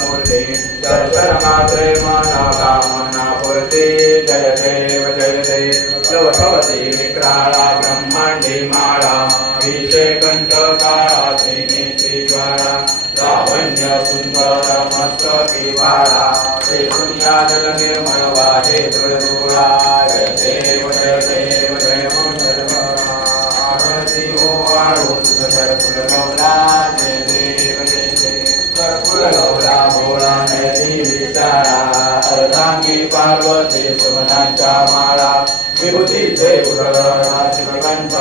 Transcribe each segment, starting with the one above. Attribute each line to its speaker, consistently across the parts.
Speaker 1: मूर्ति दर्शन मात्र माता कामना मनोकामनापूर्ति जय देव जय देव। भवती विक्राला, ब्रह्माण्डी माला। विषयकण्ठकाराधिनी श्रीज्वाला। लावण्य सुन्दर मस्तकी वाला श्रीपुण्याजलनिर्मलवाजे दुर्दूरा जय देव जय देव। पार्वती सुमनाच्या माळा विभूतीचे उदरणा शिवकंठ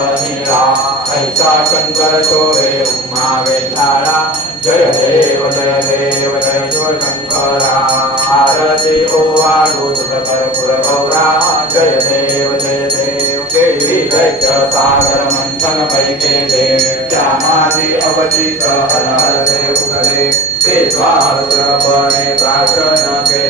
Speaker 1: शंकर चोरे उमा वेधारा जय देव जय देव जय शिव शंकरा आरती ओ ओवाळू सुरकर्पुर गौरा जय देव जय देव देवी दैत्य सागर मंथन पैके देव श्यामाजी अवचित हर हर देव उदरे ते द्वारे प्राशन के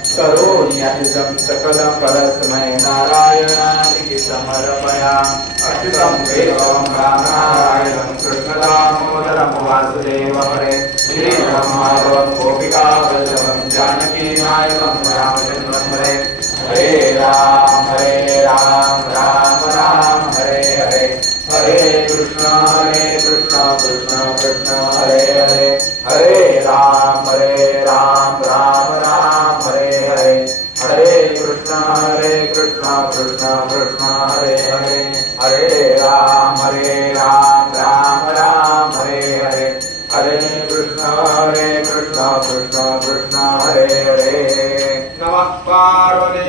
Speaker 1: करोमि अच्युतं सकलं परस्मै नारायणानि समर्पया अच्युतं देवं रामनारायणं कृष्णदामोदरं वासुदेवं हरे श्रीरामाधवं गोपिका वल्लभं जानकी नायकं रामचन्द्रं हरे हरे राम हरे राम राम राम, हरे हरे। हरे कृष्ण हरे कृष्ण कृष्ण कृष्ण, हरे हरे। हरे राम कृष्ण कृष्ण हरे हरे हरे राम हरे राम राम राम, हरे हरे। हरे कृष्ण हरे कृष्ण कृष्ण कृष्ण, हरे हरे। नमः पार्वती।